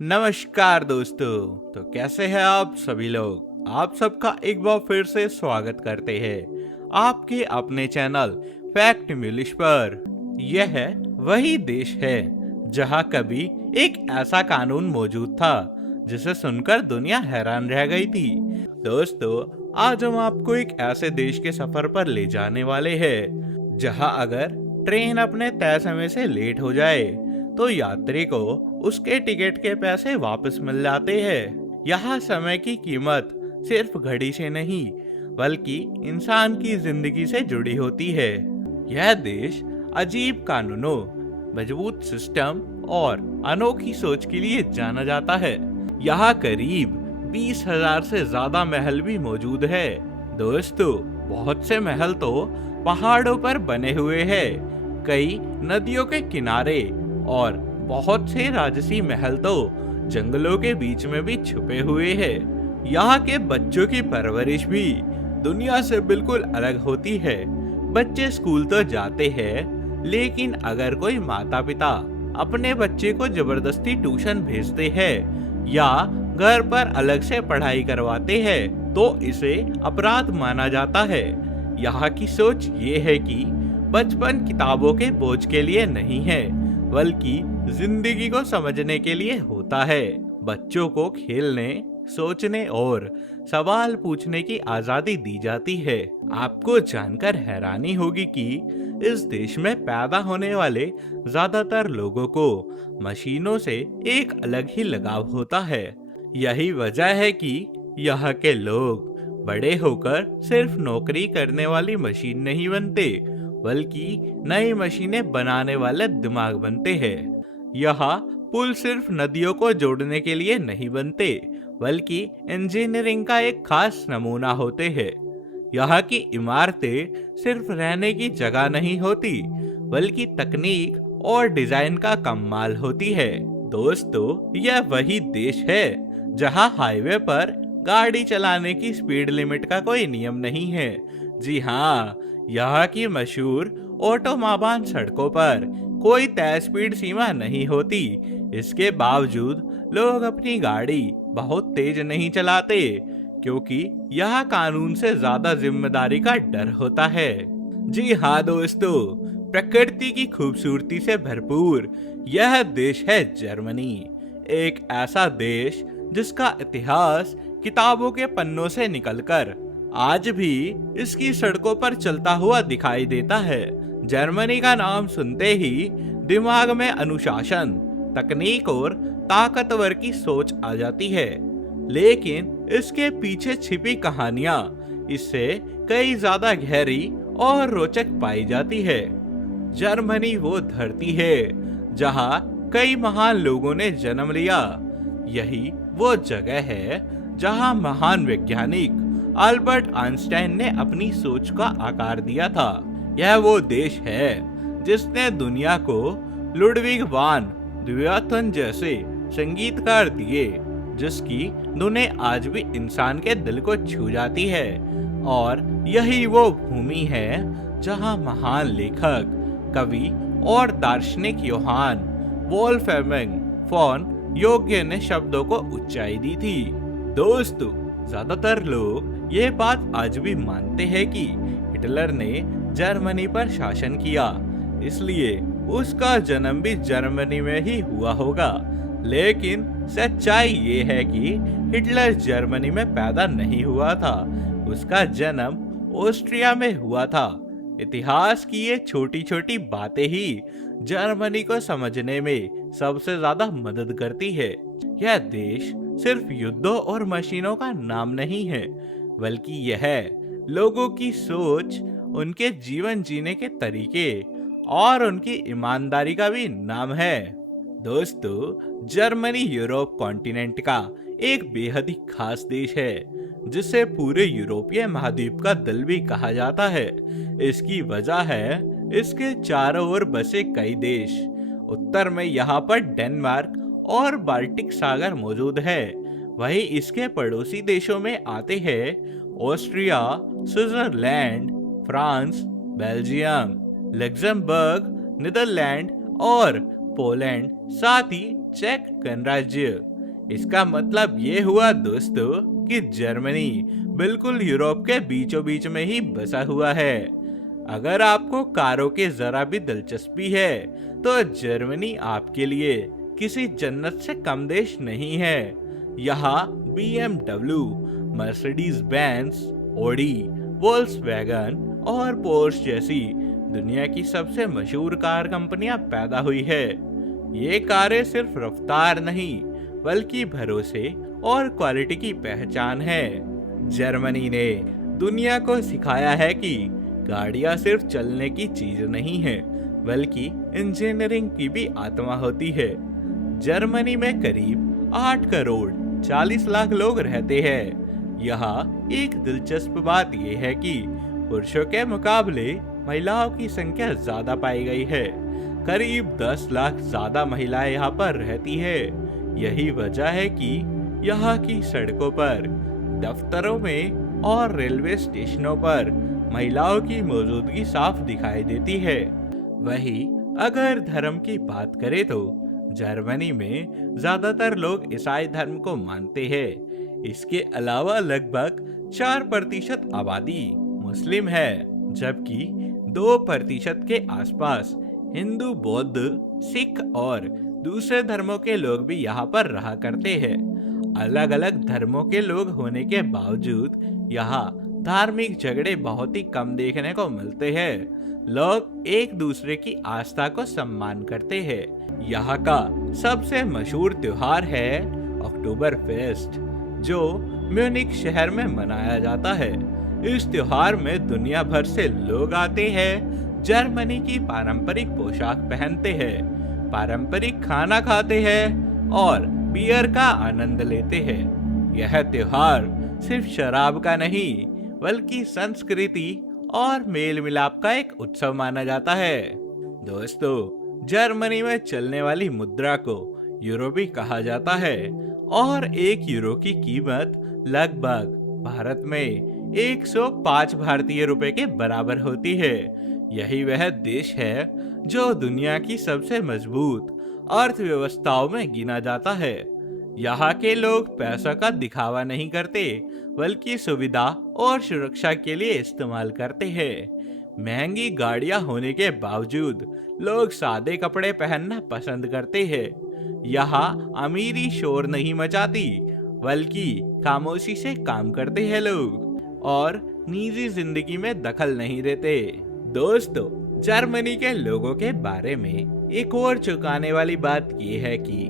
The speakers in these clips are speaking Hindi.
नमस्कार दोस्तों। तो कैसे हैं आप सभी लोग। आप सबका एक बार फिर से स्वागत करते हैं आपके अपने चैनल फैक्ट म्यूलिश पर। यह वही देश है जहां कभी एक ऐसा कानून मौजूद था जिसे सुनकर दुनिया हैरान रह गई थी। दोस्तों, आज हम आपको एक ऐसे देश के सफर पर ले जाने वाले हैं जहां अगर ट्रेन अपने तय समय से लेट हो जाए तो यात्री को उसके टिकट के पैसे वापस मिल जाते हैं। यहाँ समय की कीमत सिर्फ घड़ी से नहीं बल्कि इंसान की जिंदगी से जुड़ी होती है। यह देश अजीब कानूनों, मजबूत सिस्टम और अनोखी सोच के लिए जाना जाता है। यहाँ करीब 20,000 से ज्यादा महल भी मौजूद है। दोस्तों, बहुत से महल तो पहाड़ों पर बने हुए हैं, कई नदियों के किनारे और बहुत से राजसी महल तो जंगलों के बीच में भी छुपे हुए हैं। यहाँ के बच्चों की परवरिश भी दुनिया से बिल्कुल अलग होती है। बच्चे स्कूल तो जाते हैं, लेकिन अगर कोई माता पिता अपने बच्चे को जबरदस्ती ट्यूशन भेजते हैं या घर पर अलग से पढ़ाई करवाते हैं तो इसे अपराध माना जाता है। यहाँ की सोच ये है कि बचपन किताबों के बोझ के लिए नहीं है बल्कि जिंदगी को समझने के लिए होता है। बच्चों को खेलने, सोचने और सवाल पूछने की आजादी दी जाती है। आपको जानकर हैरानी होगी कि इस देश में पैदा होने वाले ज्यादातर लोगों को मशीनों से एक अलग ही लगाव होता है। यही वजह है कि यहाँ के लोग बड़े होकर सिर्फ नौकरी करने वाली मशीन नहीं बनते बल्कि नई मशीनें बनाने वाले दिमाग बनते हैं। यहाँ पुल सिर्फ नदियों को जोड़ने के लिए नहीं बनते बल्कि इंजीनियरिंग का एक खास नमूना होते हैं। यहाँ की इमारतें सिर्फ रहने की जगह नहीं होती बल्कि तकनीक और डिजाइन का कमाल होती है। दोस्तों, यह वही देश है जहाँ हाईवे पर गाड़ी चलाने की स्पीड लिमिट का कोई नियम नहीं है। जी हाँ, यहाँ की मशहूर ऑटोमाबान सड़कों पर कोई तय स्पीड सीमा नहीं होती। इसके बावजूद लोग अपनी गाड़ी बहुत तेज नहीं चलाते क्योंकि यहाँ कानून से ज्यादा जिम्मेदारी का डर होता है। जी हाँ दोस्तों, प्रकृति की खूबसूरती से भरपूर यह देश है जर्मनी। एक ऐसा देश जिसका इतिहास किताबों के पन्नों से निकलकर आज भी इसकी सड़कों पर चलता हुआ दिखाई देता है। जर्मनी का नाम सुनते ही दिमाग में अनुशासन, तकनीक और ताकतवर की सोच आ जाती है, लेकिन इसके पीछे छिपी कहानियां इससे कई ज्यादा गहरी और रोचक पाई जाती है। जर्मनी वो धरती है जहां कई महान लोगों ने जन्म लिया। यही वो जगह है जहां महान वैज्ञानिक अल्बर्ट आइंस्टाइन ने अपनी सोच का आकार दिया था। यह वो देश है जिसने दुनिया को लुडविग वान बीथोवन जैसे संगीतकार दिए, जिसकी धुनें आज भी इंसान के दिल को छू जाती है। और यही वो भूमि है जहां महान लेखक, कवि और दार्शनिक योहान वोल्फ्गैंग फॉन गोएथे ने शब्दों को ऊंचाई दी थी। दोस्तों, ज्यादातर लोग ये बात आज भी मानते हैं कि हिटलर ने जर्मनी पर शासन किया, इसलिए उसका जन्म भी जर्मनी में ही हुआ होगा। लेकिन सच्चाई ये है कि हिटलर जर्मनी में पैदा नहीं हुआ था, उसका जन्म ऑस्ट्रिया में हुआ था। इतिहास की ये छोटी छोटी बातें ही जर्मनी को समझने में सबसे ज्यादा मदद करती है। यह देश सिर्फ युद्धों और मशीनों का नाम नहीं है बल्कि यह लोगों की सोच, उनके जीवन जीने के तरीके और उनकी ईमानदारी का भी नाम है। दोस्तों, जर्मनी यूरोप कॉन्टिनेंट का एक बेहद ही खास देश है जिसे पूरे यूरोपीय महाद्वीप का दिल भी कहा जाता है। इसकी वजह है इसके चारों ओर बसे कई देश। उत्तर में यहाँ पर डेनमार्क और बाल्टिक सागर मौजूद है। वहीं इसके पड़ोसी देशों में आते हैं Austria, Switzerland, France, Belgium, Luxembourg, Netherland और पोलैंड, साथ ही चेक गणराज्य। इसका मतलब ये हुआ दोस्तों कि जर्मनी बिल्कुल यूरोप के बीचों बीच में ही बसा हुआ है। अगर आपको कारों के जरा भी दिलचस्पी है तो जर्मनी आपके लिए किसी जन्नत से कम देश नहीं है। यहाँ BMW, Mercedes Benz, Audi, Volkswagen और पोर्श जैसी दुनिया की सबसे मशहूर कार कंपनियां पैदा हुई है। ये कारें सिर्फ रफ्तार नहीं बल्कि भरोसे और क्वालिटी की पहचान है। जर्मनी ने दुनिया को सिखाया है कि गाड़ियां सिर्फ चलने की चीज नहीं है बल्कि इंजीनियरिंग की भी आत्मा होती है। जर्मनी में करीब 8 करोड़ 40 लाख लोग रहते हैं। यहाँ एक दिलचस्प बात यह है कि पुरुषों के मुकाबले महिलाओं की संख्या ज्यादा पाई गई है। करीब 10 लाख ज्यादा महिलाएं यहाँ पर रहती है। यही वजह है कि यहाँ की सड़कों पर, दफ्तरों में और रेलवे स्टेशनों पर महिलाओं की मौजूदगी साफ दिखाई देती है। वहीं अगर धर्म की बात करें तो जर्मनी में ज्यादातर लोग ईसाई धर्म को मानते हैं। इसके अलावा लगभग 4% आबादी मुस्लिम है, जबकि 2% के आसपास हिंदू, बौद्ध, सिख और दूसरे धर्मों के लोग भी यहाँ पर रहा करते हैं। अलग अलग धर्मों के लोग होने के बावजूद यहाँ धार्मिक झगड़े बहुत ही कम देखने को मिलते हैं। लोग एक दूसरे की आस्था को सम्मान करते हैं। यहाँ का सबसे मशहूर त्योहार है अक्टूबर फेस्ट, जो म्यूनिक शहर में मनाया जाता है। इस त्योहार में दुनिया भर से लोग आते हैं, जर्मनी की पारंपरिक पोशाक पहनते हैं, पारंपरिक खाना खाते हैं और बियर का आनंद लेते हैं। यह त्योहार सिर्फ शराब का नहीं बल्कि संस्कृति और मेल मिलाप का एक उत्सव माना जाता है। दोस्तों, जर्मनी में चलने वाली मुद्रा को यूरो भी कहा जाता है और 1 यूरो की कीमत लगभग भारत में 105 भारतीय रुपए के बराबर होती है। यही वह देश है जो दुनिया की सबसे मजबूत अर्थव्यवस्थाओं में गिना जाता है। यहाँ के लोग पैसा का दिखावा नहीं करते बल्कि सुविधा और सुरक्षा के लिए इस्तेमाल करते हैं। महंगी गाड़ियां होने के बावजूद लोग सादे कपड़े पहनना पसंद करते हैं। यहाँ अमीरी शोर नहीं मचाती बल्कि खामोशी से काम करते हैं लोग और निजी जिंदगी में दखल नहीं देते। दोस्तों, जर्मनी के लोगों के बारे में एक और चौंकाने वाली बात यह है कि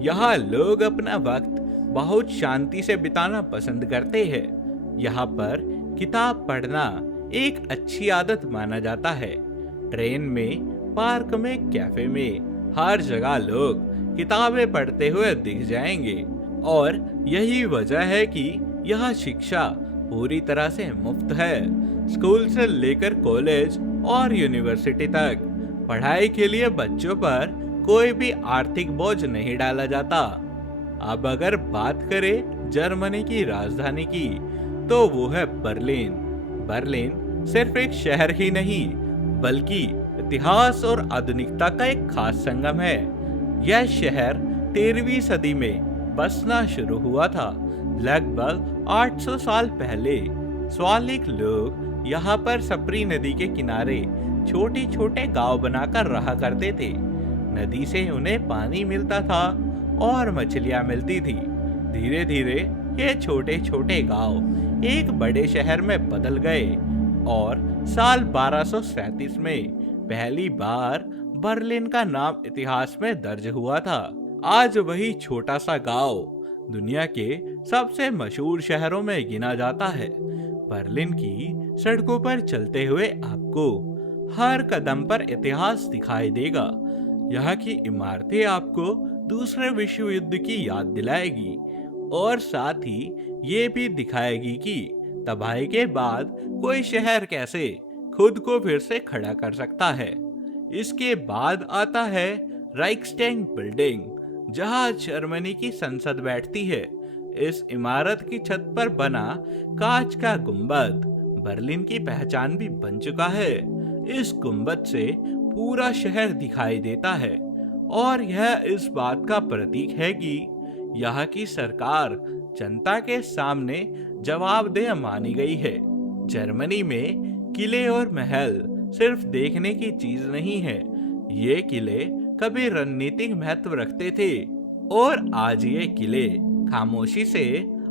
यहाँ लोग अपना वक्त बहुत शांति से बिताना पसंद करते हैं। यहाँ पर किताब पढ़ना एक अच्छी आदत माना जाता है। ट्रेन में, पार्क में, कैफे में, हर जगह लोग किताबें पढ़ते हुए दिख जाएंगे और यही वजह है कि यह शिक्षा पूरी तरह से मुफ्त है। स्कूल से लेकर कॉलेज और यूनिवर्सिटी तक पढ़ाई के लिए बच्चों पर कोई भी आर्थिक बोझ नहीं डाला जाता। अब अगर बात करें जर्मनी की राजधानी की, तो वो है बर्लिन। बर्लिन सिर्फ एक शहर ही नहीं बल्कि इतिहास और आधुनिकता का एक खास संगम है। यह शहर 13वीं सदी में बसना शुरू हुआ था। लगभग 800 साल पहले स्वालिक लोग यहाँ पर सप्री नदी के किनारे छोटे छोटे गांव बनाकर रहा करते थे। नदी से उन्हें पानी मिलता था और मछलियां मिलती थी। धीरे धीरे ये छोटे छोटे गांव एक बड़े शहर में बदल गए और साल 1237 में पहली बार बर्लिन का नाम इतिहास में दर्ज हुआ था। आज वही छोटा सा गांव दुनिया के सबसे मशहूर शहरों में गिना जाता है। बर्लिन की सड़कों पर चलते हुए आपको हर कदम पर इतिहास दिखाई देगा। यहाँ की इमारतें आपको दूसरे विश्व युद्ध की याद दिलाएगी और साथ ही ये भी दिखाएगी कि तबाही के बाद कोई शहर कैसे खुद को फिर से खड़ा कर सकता है। इसके बाद आता है राइक्सटैग बिल्डिंग, जहाँ जर्मनी की संसद बैठती है। इस इमारत की छत पर बना कांच का गुंबद बर्लिन की पहचान भी बन चुका है। इस गुंबद से पूरा शहर दिखाई देता है और यह इस बात का प्रतीक है कि यहाँ की सरकार जनता के सामने जवाबदेह मानी गई है। जर्मनी में किले और महल सिर्फ देखने की चीज नहीं है, ये किले कभी रणनीतिक महत्व रखते थे और आज ये किले खामोशी से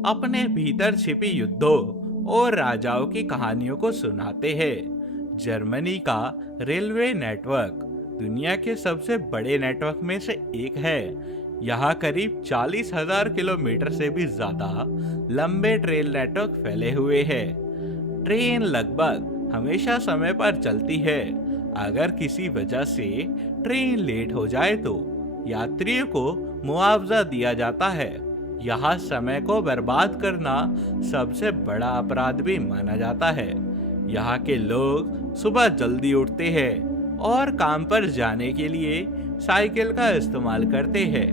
अपने भीतर छिपी युद्धों और राजाओं की कहानियों को सुनाते हैं। जर्मनी का रेलवे नेटवर्क दुनिया के सबसे बड़े नेटवर्क में से एक है। यहाँ करीब 40,000 किलोमीटर से भी ज्यादा लंबे ट्रेन नेटवर्क फैले हुए हैं। ट्रेन लगभग हमेशा समय पर चलती है। अगर किसी वजह से ट्रेन लेट हो जाए तो यात्रियों को मुआवजा दिया जाता है। यहाँ समय को बर्बाद करना सबसे बड़ा अपराध भी माना जाता है। यहाँ के लोग सुबह जल्दी उठते हैं और काम पर जाने के लिए साइकिल का इस्तेमाल करते हैं।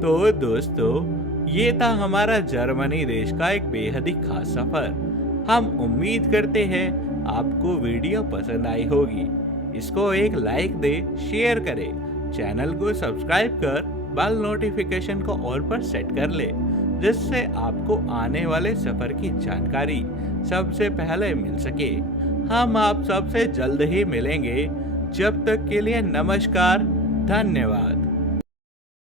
तो दोस्तों, ये था हमारा जर्मनी देश का एक बेहद ही खास सफर। हम उम्मीद करते हैं आपको वीडियो पसंद आई होगी। इसको एक लाइक दे, शेयर करें, चैनल को सब्सक्राइब कर बेल नोटिफिकेशन को ऑल पर सेट कर ले, जिससे आपको आने वाले सफर की जानकारी सबसे पहले मिल सके। हम आप सबसे जल्द ही मिलेंगे। जब तक के लिए नमस्कार, धन्यवाद।